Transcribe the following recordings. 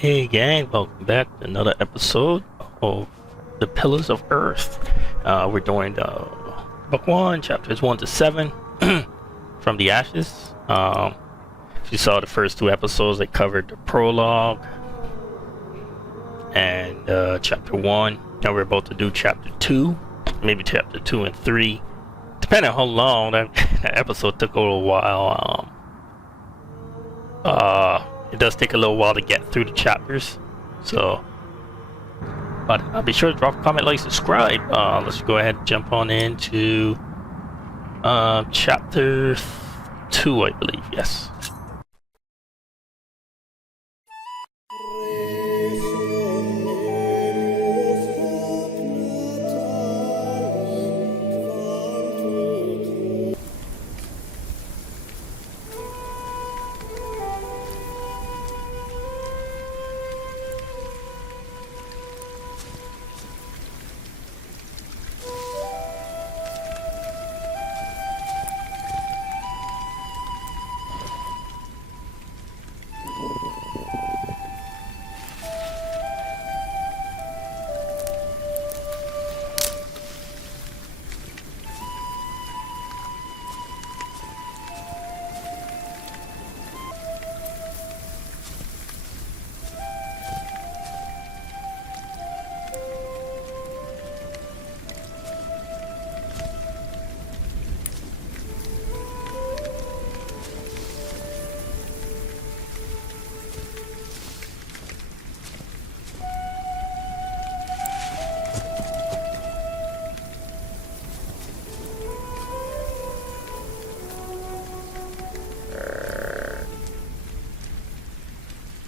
Hey gang, welcome back to another episode of The Pillars of Earth. We're doing book 1, chapters 1 to 7 from the Ashes. If you saw the first 2 episodes, they covered the prologue and chapter 1. Now we're about to do chapter 2, maybe chapter 2 and 3. Depending on how long that episode took a little while. It does take a little while to get through the chapters, so but be sure to drop a comment, like, subscribe. Let's go ahead and jump on into chapter 2, I believe. Yes.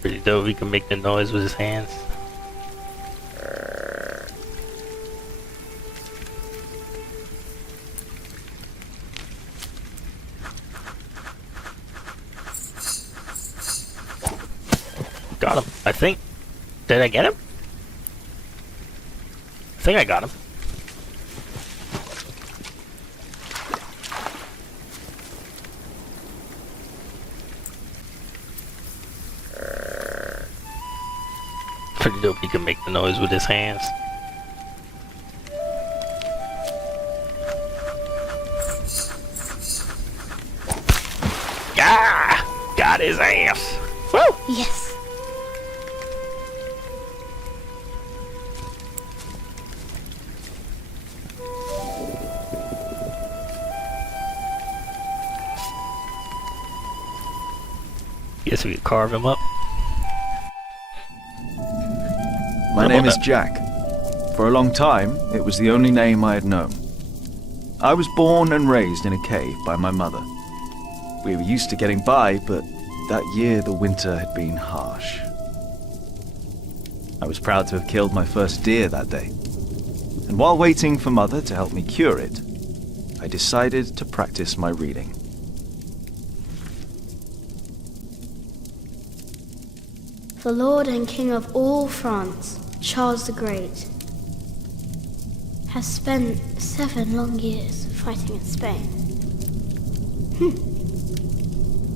Pretty dope. He can make the noise with his hands. Got him, I think. Did I get him? I think I got him. Pretty dope, he can make the noise with his hands. Ah! Got his ass! Woo! Yes. Guess we could carve him up. My name is Jack. For a long time, it was the only name I had known. I was born and raised in a cave by my mother. We were used to getting by, but that year the winter had been harsh. I was proud to have killed my first deer that day. And while waiting for Mother to help me cure it, I decided to practice my reading. The Lord and King of all France, Charles the Great, has spent 7 long years fighting in Spain.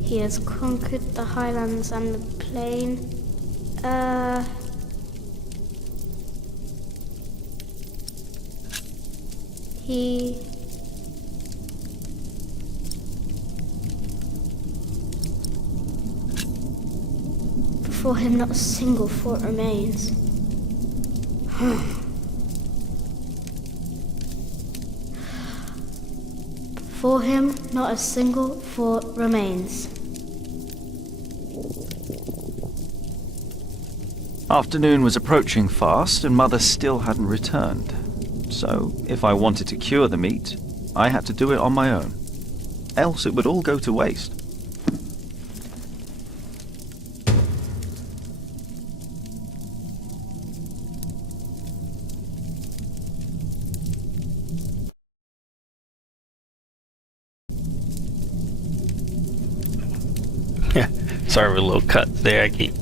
He has conquered the highlands and the plain. Before him not a single fort remains. Before him not a single fort remains. Afternoon was approaching fast, and Mother still hadn't returned. So, if I wanted to cure the meat, I had to do it on my own. Else it would all go to waste. Sorry for a little cut there. I keep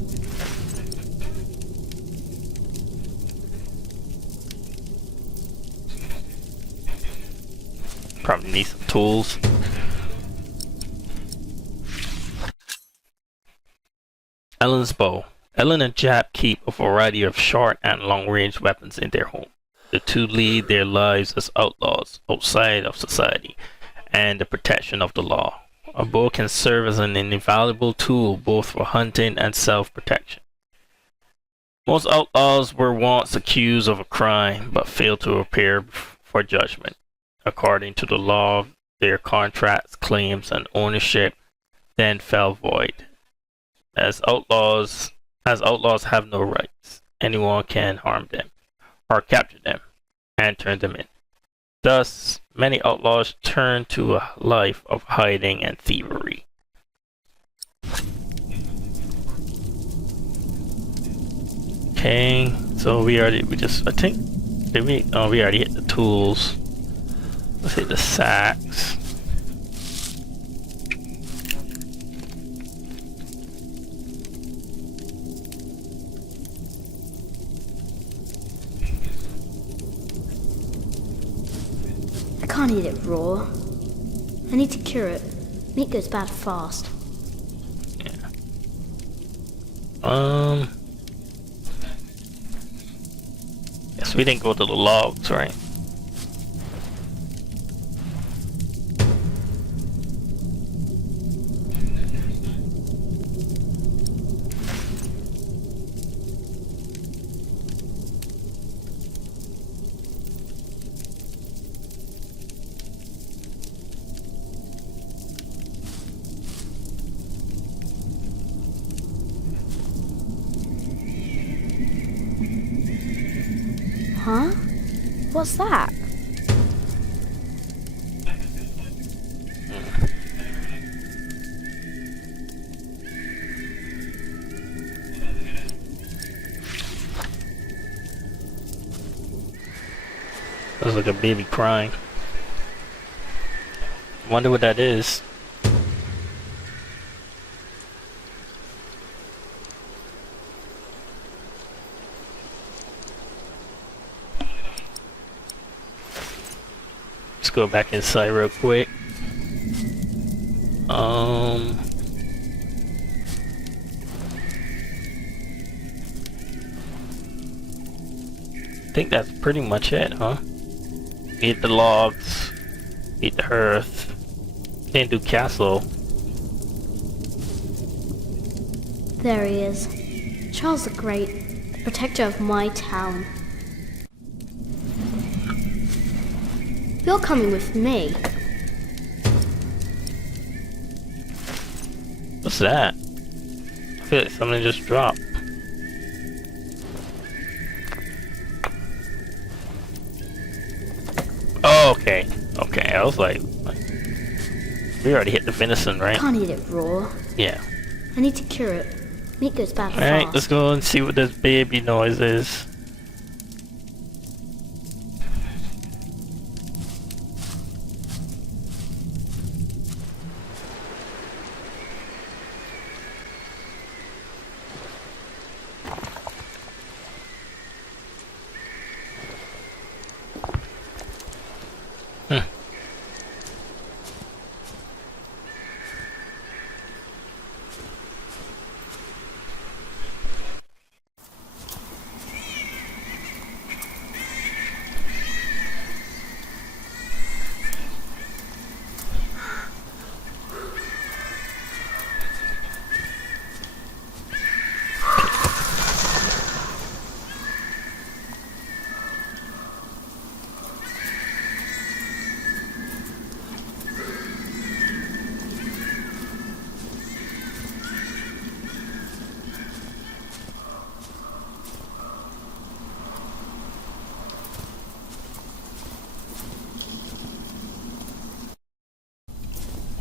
probably need some tools. Ellen's bow. Ellen and Jap keep a variety of short and long-range weapons in their home. The two lead their lives as outlaws outside of society and the protection of the law. A bow can serve as an invaluable tool both for hunting and self-protection. Most outlaws were once accused of a crime but failed to appear for judgment. According to the law, their contracts, claims, and ownership then fell void. As outlaws have no rights, anyone can harm them or capture them and turn them in. Thus, many outlaws turn to a life of hiding and thievery. Okay, so we already hit the tools. Let's hit the sacks. I can't eat it raw. I need to cure it. Meat goes bad fast. Yeah. Guess we didn't go to the logs, right? Huh? What's that? Looks like a baby crying. Wonder what that is. Let's go back inside real quick. I think that's pretty much it, huh? Eat the logs, eat the hearth. Can't do castle. There he is. Charles the Great, the protector of my town. You're coming with me. What's that? I feel like something just dropped. Oh, okay. Okay, I was like, we already hit the venison, right? Can't eat it raw. Yeah. I need to cure it. Meat goes bad Alright, fast. let's go and see what this baby noise is.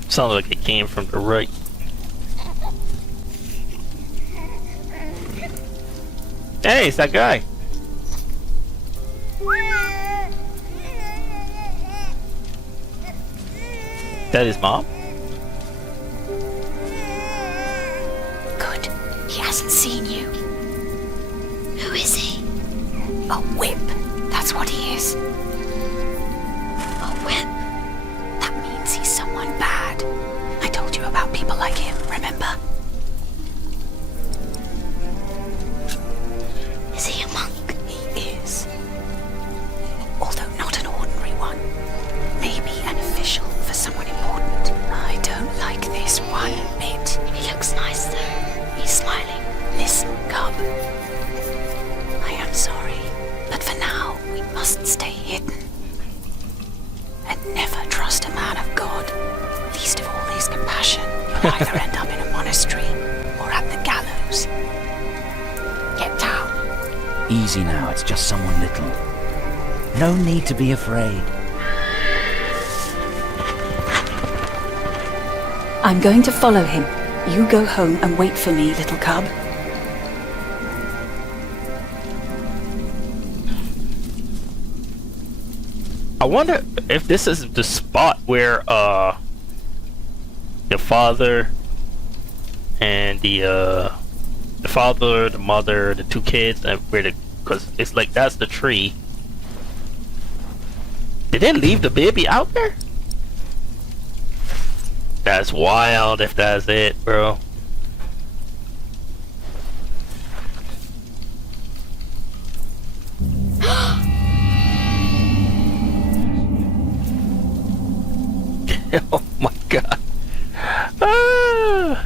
Sounds like it came from the right. Hey, it's that guy. That his mom? Good. He hasn't seen you. Who is he? A whip. That's what he is. A whip? That means he's someone bad. I told you about people like him, remember? man of God. Least of all his compassion, you'll either end up in a monastery or at the gallows. Get down. Easy now, it's just someone little. No need to be afraid. I'm going to follow him. You go home and wait for me, little cub. I wonder if this is the spot where the father and the father, the mother, the two kids, and where the, because it's like that's the tree. Did they leave the baby out there? That's wild if that's it, bro. Oh my god. Ah.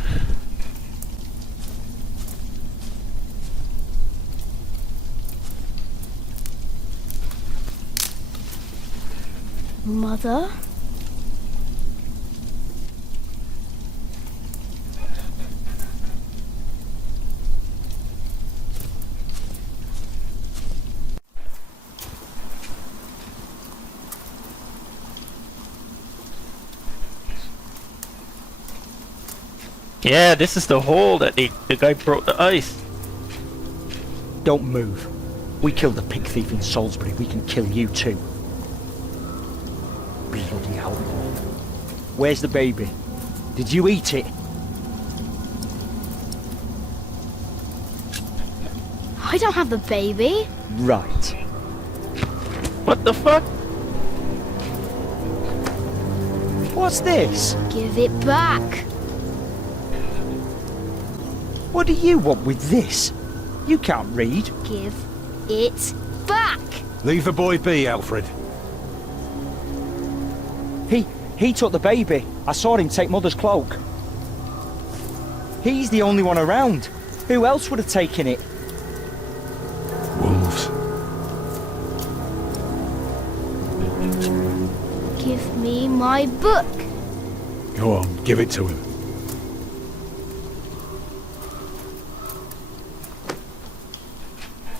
Mother? Yeah, this is the hole that the guy broke the ice. Don't move. We killed the pig thief in Salisbury. We can kill you too. Bloody outlaw. Where's the baby? Did you eat it? I don't have the baby. Right. What the fuck? What's this? Give it back. What do you want with this? You can't read. Give it back. Leave the boy be, Alfred. He took the baby. I saw him take Mother's cloak. He's the only one around. Who else would have taken it? Wolves. Give me my book. Go on, give it to him.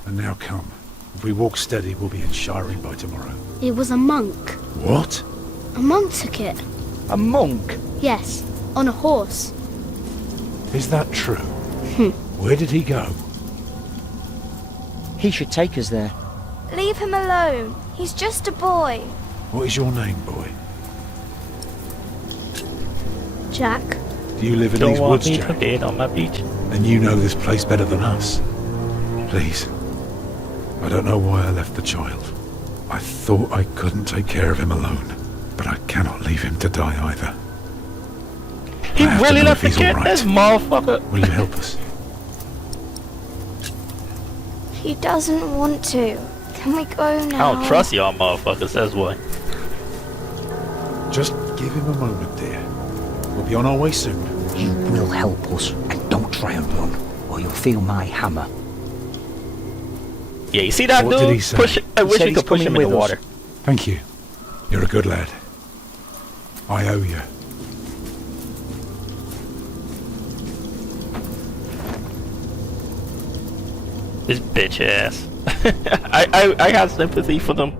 And now come. If we walk steady, we'll be in Shireen by tomorrow. It was a monk. What? A monk took it. A monk? Yes, on a horse. Is that true? Where did he go? He should take us there. Leave him alone. He's just a boy. What is your name, boy? Jack. Do you live in Don't these want woods, me Jack? to dead on my beach. And you know this place better than us. Please. I don't know why I left the child. I thought I couldn't take care of him alone. But I cannot leave him to die either. He I have to really know left the if he's kid? all This right. motherfucker. Will you help us? He doesn't want to. Can we go I now? don't trust y'all motherfuckers, that's why. Just give him a moment, dear. We'll be on our way soon. You will help us, and don't try and run, or you'll feel my hammer. Yeah, you see that What dude? did he say? Push it. I He wish said we could he's push him coming in the with us. water. Thank you. You're a good lad. I owe you. This bitch ass. I have sympathy for them.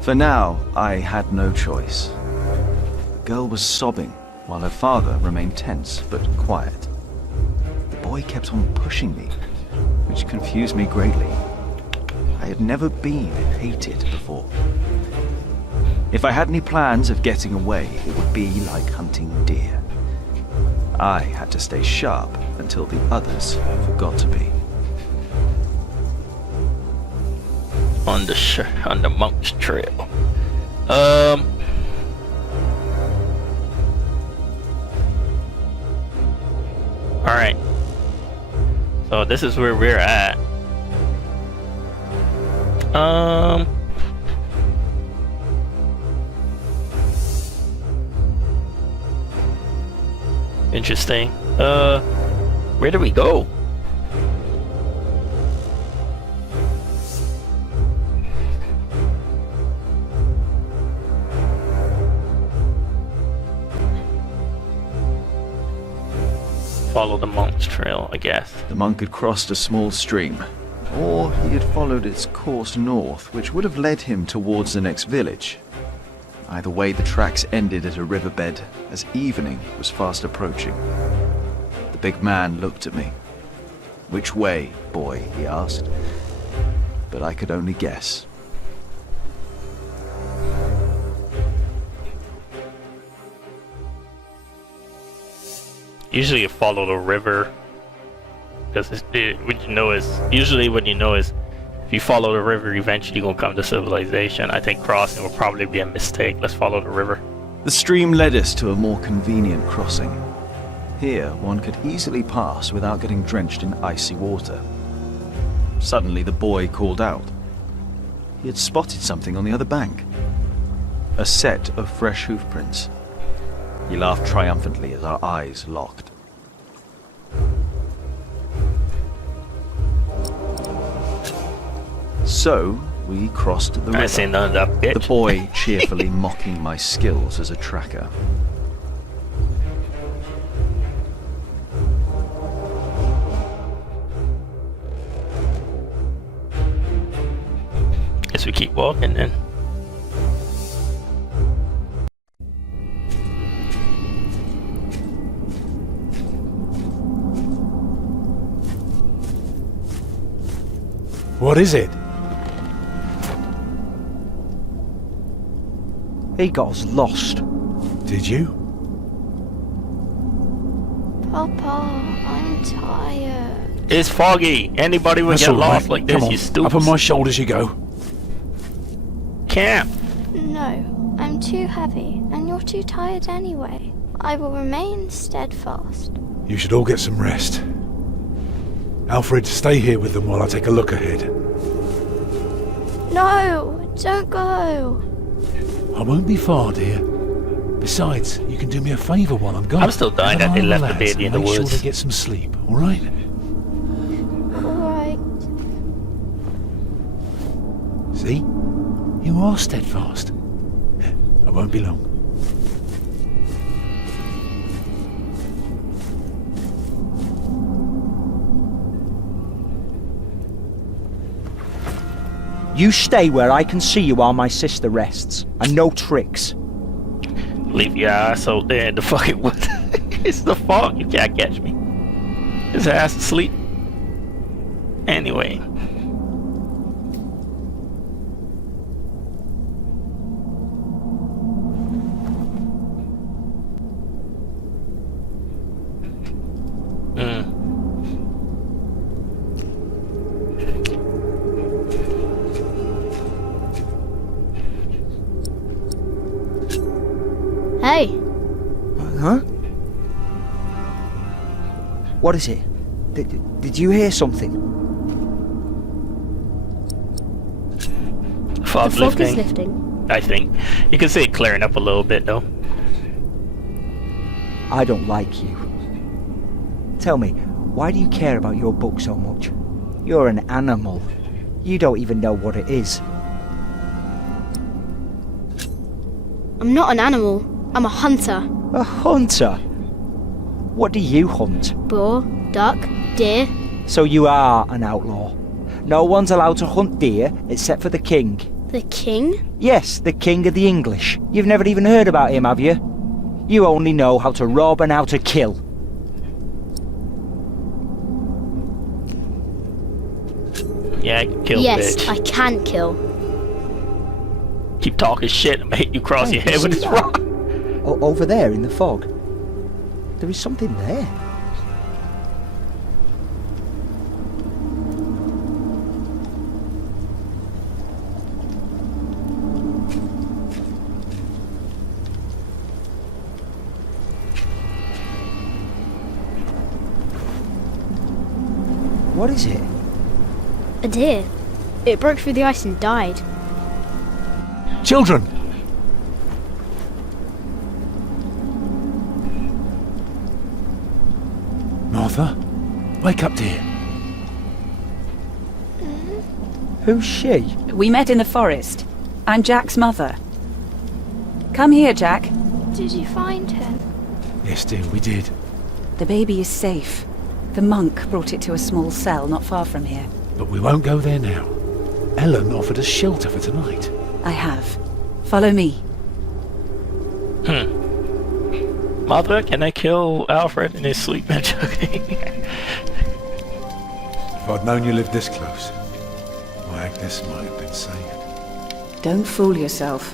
For now, I had no choice. The girl was sobbing, while her father remained tense but quiet. The boy kept on pushing me, which confused me greatly. I had never been hated before. If I had any plans of getting away, it would be like hunting deer. I had to stay sharp until the others forgot to be. On the monk's trail. Alright. So this is where we're at. Interesting. Where do we go? follow the monk's trail, I guess. The monk had crossed a small stream, or he had followed its course north, which would have led him towards the next village. Either way, the tracks ended at a riverbed as evening was fast approaching. The big man looked at me. "Which way, boy?" he asked. But I could only guess. Usually you follow the river, because what you know is, usually what you know is, if you follow the river, eventually you're gonna come to civilization. I think crossing will probably be a mistake. Let's follow the river. The stream led us to a more convenient crossing. Here, one could easily pass without getting drenched in icy water. Suddenly, the boy called out. He had spotted something on the other bank. A set of fresh hoofprints. He laughed triumphantly as our eyes locked. So, we crossed the river. I seen none of that bitch. The boy cheerfully mocking my skills as a tracker. Guess we keep walking then. What is it? He got us lost. Did you? Papa, I'm tired. It's foggy. Anybody would That's get all right. lost like this, Come on, you stupid. up on my shoulders you go. Camp. No, I'm too heavy, and you're too tired anyway. I will remain steadfast. You should all get some rest. Alfred, stay here with them while I take a look ahead. No, don't go. I won't be far, dear. Besides, you can do me a favour while I'm gone. I'm still dying that they left the baby in the Make sure woods. they get some sleep, all right? All right. See? You are steadfast. I won't be long. You stay where I can see you while my sister rests. And no tricks. Leave your ass out there in the fucking woods. It's the fog. You can't catch me. His ass asleep. Anyway. Hey, Huh? What is it? Did you hear something? Fog's the fog lifting, is lifting. I think. You can see it clearing up a little bit though. I don't like you. Tell me, why do you care about your book so much? You're an animal. You don't even know what it is. I'm not an animal. I'm a hunter. A hunter? What do you hunt? Boar, duck, deer. So you are an outlaw. No one's allowed to hunt deer except for the king. The king? Yes, the king of the English. You've never even heard about him, have you? You only know how to rob and how to kill. Yeah, I can kill Yes, bitch. I can kill. Keep talking shit and make you cross Hey, your head you with see this that? rock. Over there in the fog. There is something there. What is it? A deer. It broke through the ice and died. Children! Martha, wake up, dear. Who's she? We met in the forest. I'm Jack's mother. Come here, Jack. Did you find him? Yes, dear, we did. The baby is safe. The monk brought it to a small cell not far from here. But we won't go there now. Ellen offered us shelter for tonight. I have. Follow me. Mother, can I kill Alfred in his sleep? I'm joking. If I'd known you lived this close, my Agnes might have been saved. Don't fool yourself.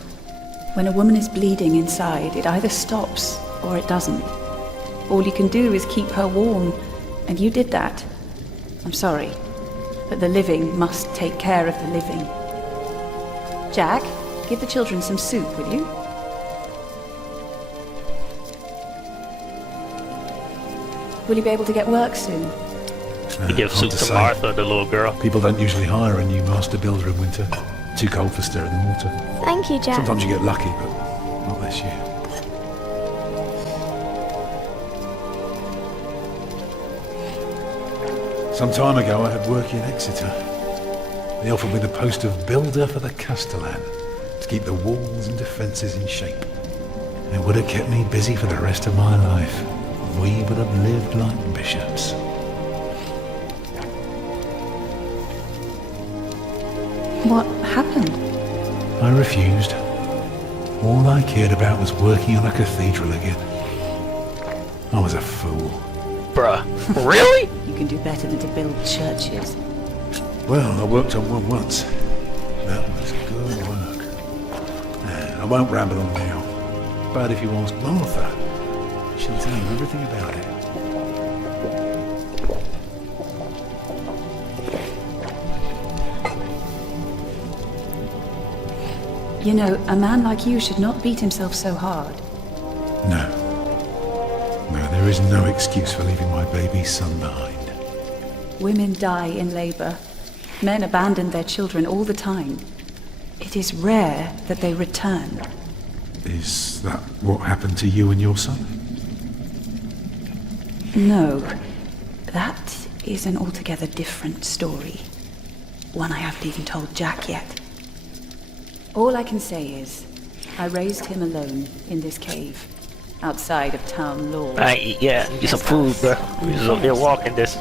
When a woman is bleeding inside, it either stops or it doesn't. All you can do is keep her warm, and you did that. I'm sorry, but the living must take care of the living. Jack, give the children some soup, will you? Will you be able to get work soon? He gives soup Hard to say. Martha, the little girl. People don't usually hire a new master builder in winter. Too cold for stirring the water. Thank you, Jack. Sometimes you get lucky, but not this year. Some time ago I had work in Exeter. They offered me the post of builder for the Castellan, to keep the walls and defences in shape. It would have kept me busy for the rest of my life. We would have lived like bishops. What happened? I refused. All I cared about was working on a cathedral again. I was a fool. Bruh. Really? You can do better than to build churches. Well, I worked on one once. That was good work. I won't ramble on now. But if you ask Martha, she'll tell you everything about it. You know, a man like you should not beat himself so hard. No. No, there is no excuse for leaving my baby son behind. Women die in labour. Men abandon their children all the time. It is rare that they return. Is that what happened to you and your son? No, that is an altogether different story. One I haven't even told Jack yet. All I can say is, I raised him alone in this cave, outside of town law. Yeah, get some food, bro. We just up there walking this.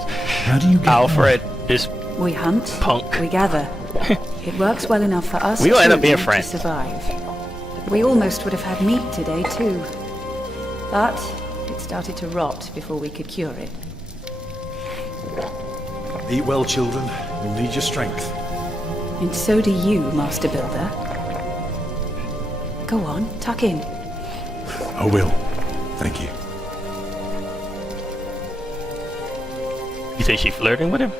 How do you get Alfred, this We hunt, punk. we gather. It works well enough for us We gonna end up being two friends. to survive. We almost would have had meat today too, but it started to rot before we could cure it. Eat well, children. You'll need your strength. And so do you, Master Builder. Go on, tuck in. I will. Thank you. You think she flirting with him?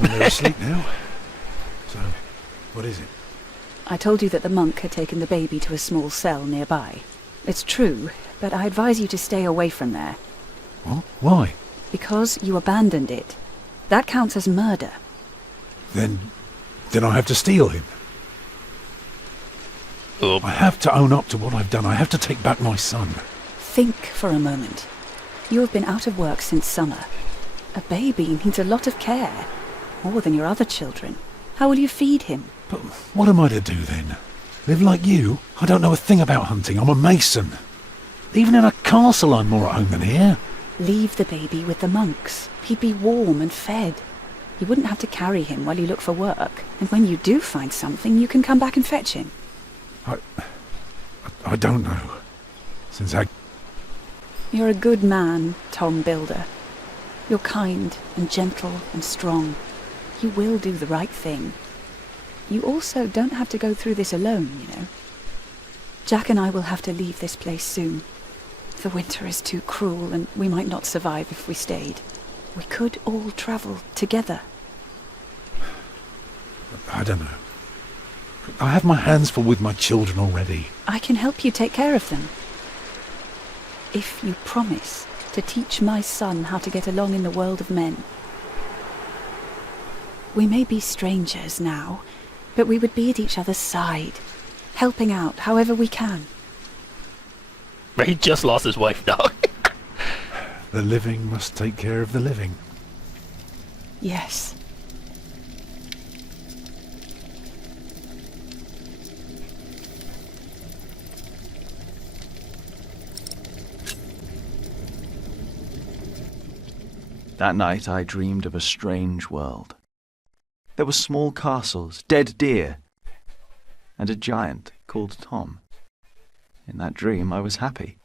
Well, they're asleep now. So, what is it? I told you that the monk had taken the baby to a small cell nearby. It's true, but I advise you to stay away from there. What? Why? Because you abandoned it. That counts as murder. Then I have to steal him. Oh, I have to own up to what I've done. I have to take back my son. Think for a moment. You have been out of work since summer. A baby needs a lot of care. More than your other children. How will you feed him? But what am I to do then? Live like you? I don't know a thing about hunting. I'm a mason. Even in a castle I'm more at home than here. Leave the baby with the monks. He'd be warm and fed. You wouldn't have to carry him while you look for work. And when you do find something, you can come back and fetch him. I don't know. Since You're a good man, Tom Builder. You're kind and gentle and strong. You will do the right thing. You also don't have to go through this alone, you know. Jack and I will have to leave this place soon. The winter is too cruel and we might not survive if we stayed. We could all travel together. I don't know. I have my hands full with my children already. I can help you take care of them. If you promise to teach my son how to get along in the world of men. We may be strangers now, but we would be at each other's side, helping out however we can. but he just lost his wife, dog. The living must take care of the living. Yes. That night I dreamed of a strange world. There were small castles, dead deer, and a giant called Tom. In that dream I was happy.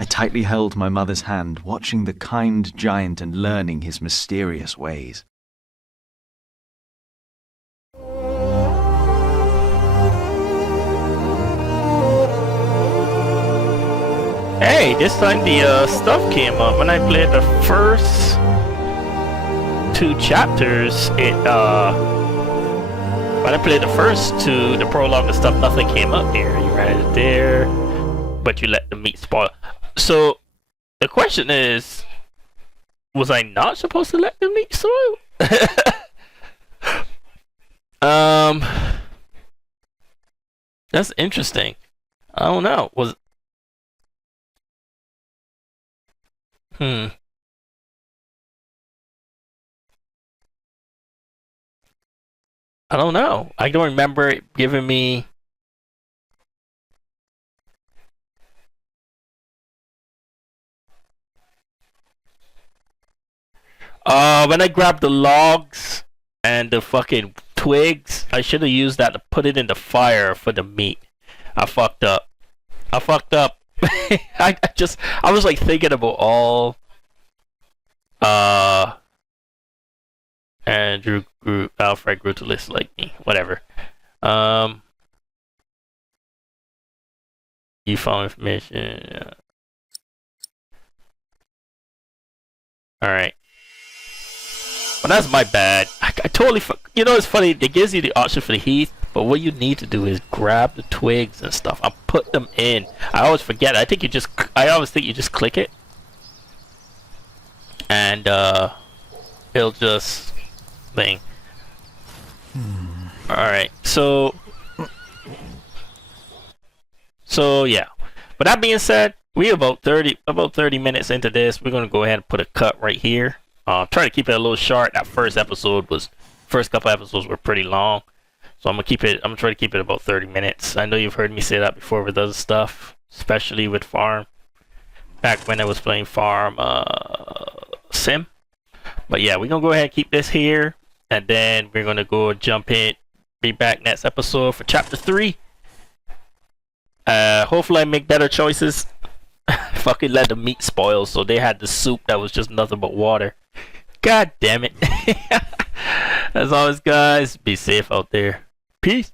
I tightly held my mother's hand, watching the kind giant and learning his mysterious ways. Hey, this time the stuff came up. When I played the first 2 chapters, when I played the first 2, the prologue and stuff, nothing came up there. You ran it there, but you let the meat spoil. So, the question is, was I not supposed to let the meat spoil? That's interesting. I don't know. I don't know. I don't remember it giving me. When I grabbed the logs and the fucking twigs, I should have used that to put it in the fire for the meat. I fucked up. I was like thinking about all Andrew grew, Alfred grew to list like me. Whatever. You found information. Yeah. Alright. Well, that's my bad. I totally you know, it's funny, it gives you the option for the heath, but what you need to do is grab the twigs and stuff and put them in. I always forget. I always think you just click it and it'll just thing. Alright, so yeah. With that being said, we're about 30 minutes into this. We're gonna go ahead and put a cut right here. Try to keep it a little short. That first couple episodes were pretty long, so I'm gonna try to keep it about 30 minutes. I know you've heard me say that before with other stuff, especially with Farm. Back when I was playing Farm Sim. But yeah, we're gonna go ahead and keep this here, and then we're gonna go jump in. Be back next episode for chapter 3. Hopefully I make better choices. Fucking let the meat spoil, so they had the soup that was just nothing but water. God damn it. As always, guys, be safe out there. Peace.